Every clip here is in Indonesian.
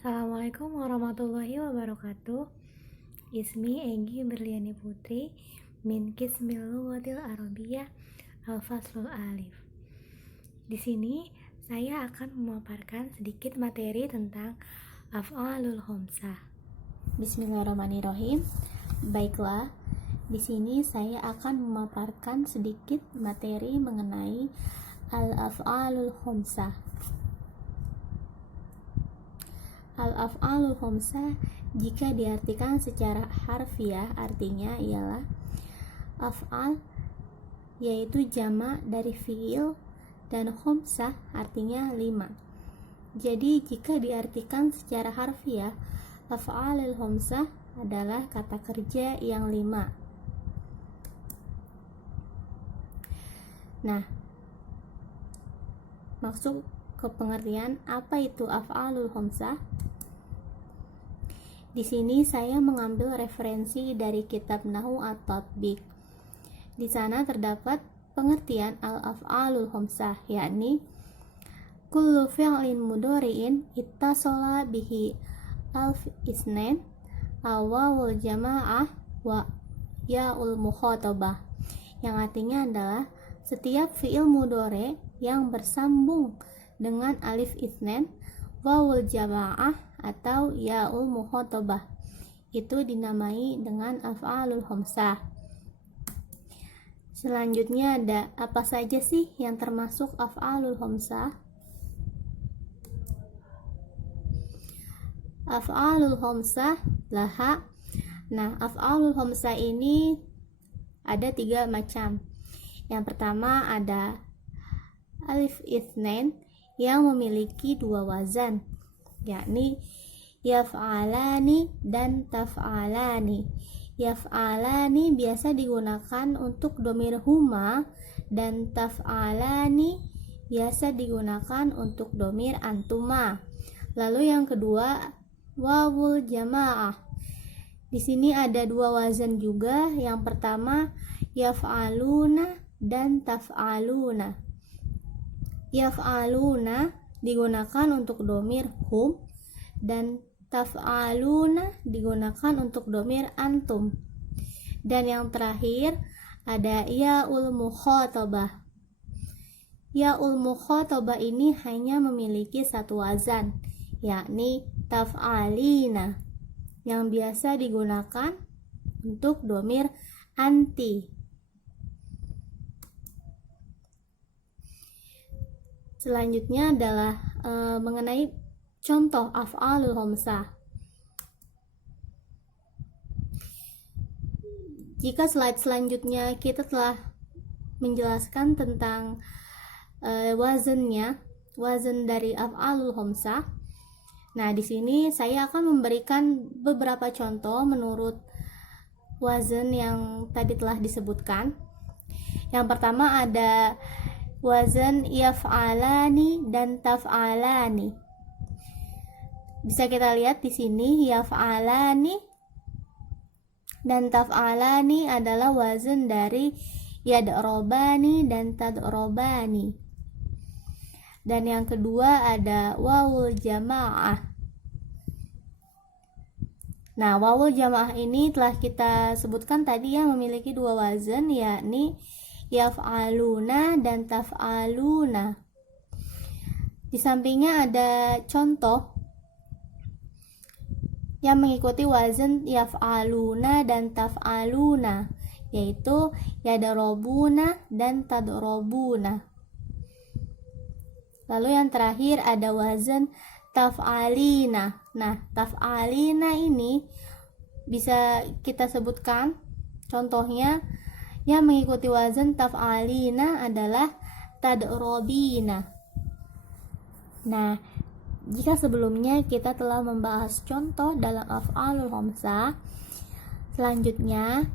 Assalamualaikum warahmatullahi wabarakatuh. Ismi Egi Berliani Putri min Kismil Lughatil Arabiyyah Al-Faslul Alif. Di sini saya akan memaparkan sedikit materi tentang af'alul khamsah. Bismillahirrahmanirrahim. Baiklah, di sini saya akan memaparkan sedikit materi mengenai al-af'alul khamsah. Al-af'alul khamsah jika diartikan secara harfiah artinya ialah af'al, yaitu jamak dari fi'il, dan khamsah artinya 5. Jadi jika diartikan secara harfiah, af'alul khamsah adalah kata kerja yang 5. Nah, maksud ke pengertian apa itu af'alul khamsah? Di sini saya mengambil referensi dari kitab Nahwu At-Tatbiq. Di sana terdapat pengertian al-af'alul khamsah, yakni kullu fi'lin mudhari'in ittasala bihi alf isnain aw wawul jamaah wa ya'ul mukhatabah, yang artinya adalah setiap fi'il mudhari yang bersambung dengan alif isnain, wawul jamaah atau ya'ul mukhatabah itu dinamai dengan af'alul khamsah. Selanjutnya ada apa saja sih yang termasuk af'alul khamsah? Af'alul khamsah laha. Nah, af'alul khamsah ini ada 3 macam. Yang pertama ada alif itsnain yang memiliki 2 wazan, yakni yaf'alani dan taf'alani. Yaf'alani biasa digunakan untuk dhamir huma, dan taf'alani biasa digunakan untuk dhamir antuma. Lalu yang kedua wawul jamaah. Di sini ada 2 wazan juga. Yang pertama yaf'aluna dan taf'aluna. Yaf'aluna digunakan untuk dhamir hum, dan taf'aluna digunakan untuk dhamir antum. Dan yang terakhir ada ya'ul mukhatabah. Ya'ul mukhatabah ini hanya memiliki 1 wazan, yakni taf'alina, yang biasa digunakan untuk dhamir anti. Selanjutnya adalah mengenai contoh af'alul khamsah. Jika slide selanjutnya kita telah menjelaskan tentang wazan dari af'alul khamsah. Nah, di sini saya akan memberikan beberapa contoh menurut wazan yang tadi telah disebutkan. Yang pertama ada wazan yaf'alani dan taf'alani. Bisa kita lihat di sini yaf'alani dan taf'alani adalah wazan dari yad'robani dan tad'robani. Dan yang kedua ada wawul jamaah. Nah, wawul jamaah ini telah kita sebutkan tadi yang memiliki 2 wazan, yakni yaf'aluna dan taf'aluna. Di sampingnya ada contoh yang mengikuti wazan yaf'aluna dan taf'aluna, yaitu yadarobuna dan tadrobuna. Lalu yang terakhir ada wazan taf'alina. Nah, taf'alina ini bisa kita sebutkan contohnya yang mengikuti wazan taf'alina adalah tadrobina. Nah, jika sebelumnya kita telah membahas contoh dalam af'alul khamsah, selanjutnya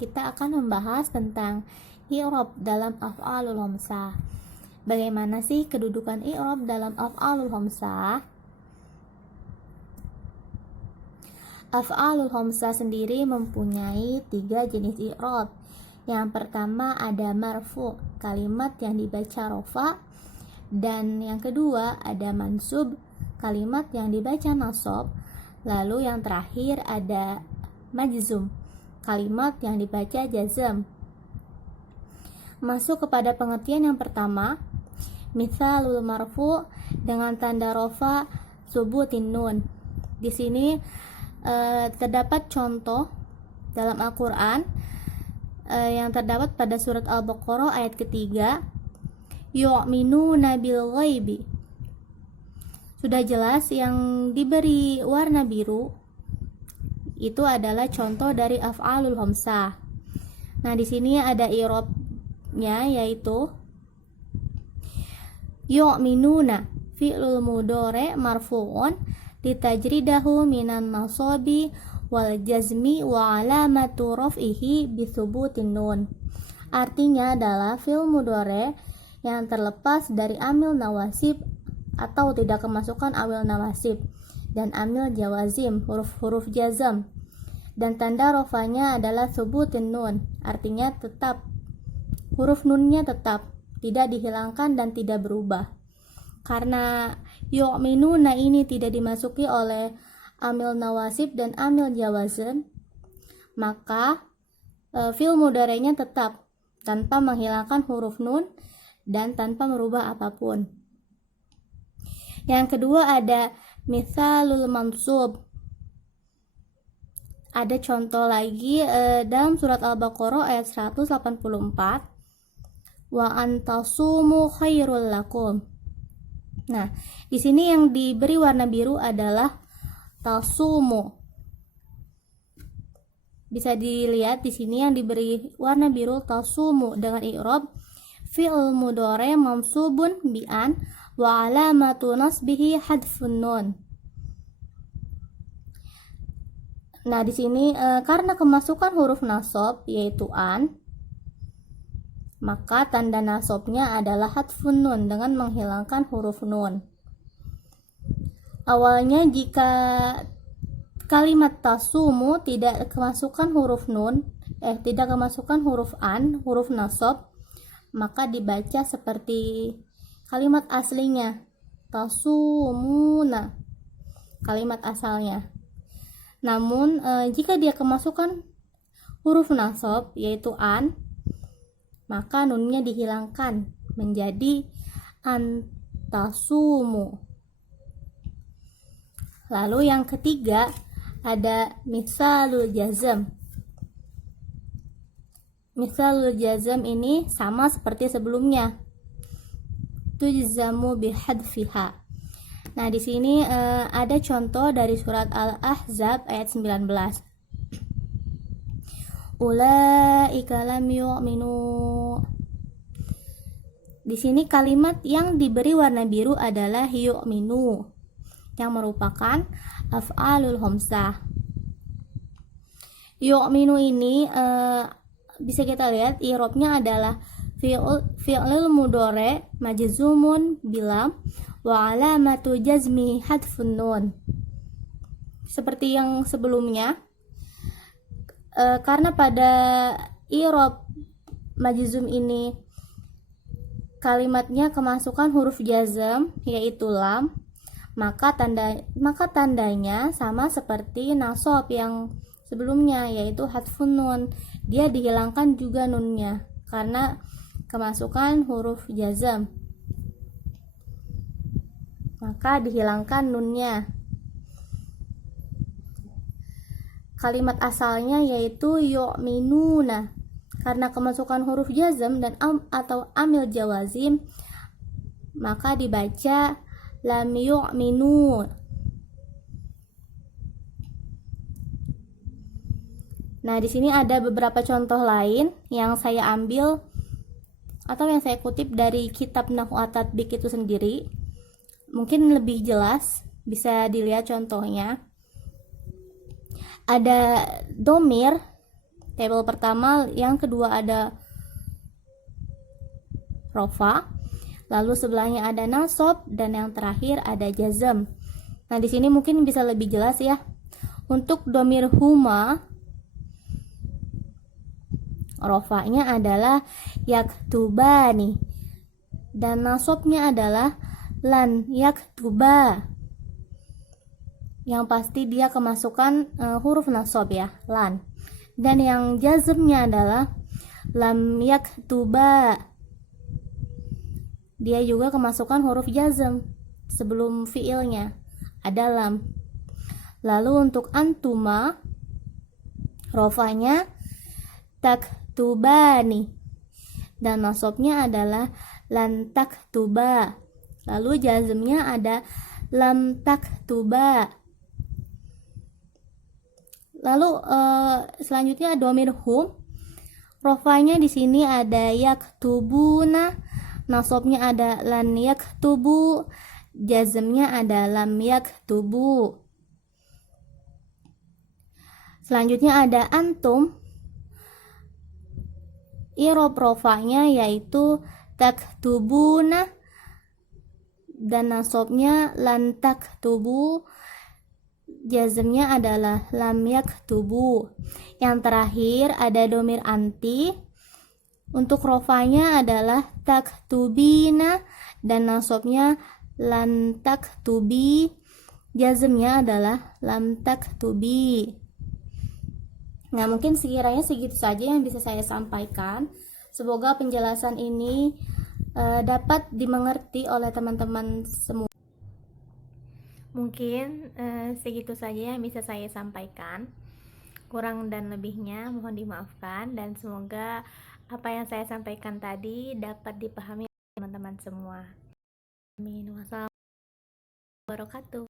kita akan membahas tentang i'rab dalam af'alul khamsah. Bagaimana sih kedudukan i'rab dalam af'alul khamsah? Af'alul khamsah sendiri mempunyai 3 jenis i'rab. Yang pertama ada marfu, kalimat yang dibaca rofa, dan yang kedua ada mansub, kalimat yang dibaca nasab, lalu yang terakhir ada majzum, kalimat yang dibaca jazam. Masuk kepada pengertian yang pertama, mithalul marfu dengan tanda rofa subutin nun. Di sini terdapat contoh dalam Al-Quran yang terdapat pada surat Al-Baqarah ayat ketiga, yu'minuna bil ghaibi. Sudah jelas yang diberi warna biru itu adalah contoh dari af'alul khamsah. Nah, di sini ada i'rabnya yaitu yu'minuna fi'lul mudhari' marfu'un litajridahu minan nasabi wal jazmi wa alamatu raf'ihi bi thubutin nun. Artinya adalah fi'il mudhari' yang terlepas dari amil nawasib atau tidak kemasukan amil nawasib dan amil jawazim, huruf-huruf jazam, dan tanda rofanya adalah thubutin nun, artinya tetap, huruf nunnya tetap, tidak dihilangkan dan tidak berubah. Karena yu'minuna ini tidak dimasuki oleh amil nawasib dan amil jawazim, maka fi'il mudhari'nya tetap tanpa menghilangkan huruf nun dan tanpa merubah apapun. Yang kedua ada mithalul mansub. Ada contoh lagi dalam surat Al-Baqarah ayat 184, wa antasumu khairul lakum. Nah, di sini yang diberi warna biru adalah tasumu. Bisa dilihat di sini yang diberi warna biru tasumu dengan i'rab fi'il mudhari' mansubun bi an wa alamatu nasbihi hadfun nun. Nah, di sini karena kemasukan huruf nasab yaitu an, maka tanda nasabnya adalah hadfun nun dengan menghilangkan huruf nun. Awalnya jika kalimat tasumu tidak kemasukan huruf nun, tidak kemasukan huruf an, huruf nasab, maka dibaca seperti kalimat aslinya, tasumuna, kalimat asalnya. Namun jika dia kemasukan huruf nasab yaitu an, maka nunnya dihilangkan menjadi antasumu. Lalu yang ketiga ada misalul jazam. Misalul jazam ini sama seperti sebelumnya, tujzamu bihadfiha. Nah, di sini ada contoh dari surat Al-Ahzab ayat 19. Ulaika lam yu'minu. Di sini kalimat yang diberi warna biru adalah yu'minu, yang merupakan af'alul khamsah. Yu'minu ini bisa kita lihat i'rabnya adalah fi'lul mudhari' majzumun bilam wa alamatu jazmi hadfun nun. Seperti yang sebelumnya, karena pada i'rab majzum ini kalimatnya kemasukan huruf jazm yaitu lam, maka tandanya sama seperti nasab yang sebelumnya yaitu hadfun nun. Dia dihilangkan juga nunnya karena kemasukan huruf jazm, maka dihilangkan nunnya. Kalimat asalnya yaitu yu'minuna, karena kemasukan huruf jazm dan atau amil jawazim, maka dibaca lam yu'minu. Nah, di sini ada beberapa contoh lain yang saya ambil atau yang saya kutip dari kitab Nahwu at-Tatbiq itu sendiri. Mungkin lebih jelas, bisa dilihat contohnya. Ada domir, tabel pertama, yang kedua ada rofa, lalu sebelahnya ada nasab, dan yang terakhir ada jazm. Nah, di sini mungkin bisa lebih jelas ya. Untuk domir huma, rofanya adalah yaktubani dan nasabnya adalah lan yaktuba. Yang pasti dia kemasukan huruf nasab ya, lan. Dan yang jazmnya adalah lam yaktuba. Dia juga kemasukan huruf jazm sebelum fiilnya, ada lam. Lalu untuk antuma, rofanya taktubani dan nasabnya adalah lan taktuba. Lalu jazmnya ada lam taktuba. Lalu selanjutnya dhamir hum, rofanya di sini ada yaktubuna, nasabnya ada lan yaktubu, jazmnya ada lam yaktubu. Selanjutnya ada antum, i'rab rofanya yaitu taktubuna dan nasabnya lan taktubu, jazmnya adalah lam yaktubu. Yang terakhir ada dhamir anti, untuk rofanya adalah taktubina dan nasabnya lan taktubi, jazmnya adalah lam taktubi. Nah, mungkin sekiranya segitu saja yang bisa saya sampaikan. Semoga penjelasan ini dapat dimengerti oleh teman-teman semua. Mungkin segitu saja yang bisa saya sampaikan. Kurang dan lebihnya mohon dimaafkan, dan semoga apa yang saya sampaikan tadi dapat dipahami oleh teman-teman semua. Amin. Wassalamualaikum warahmatullahi wabarakatuh.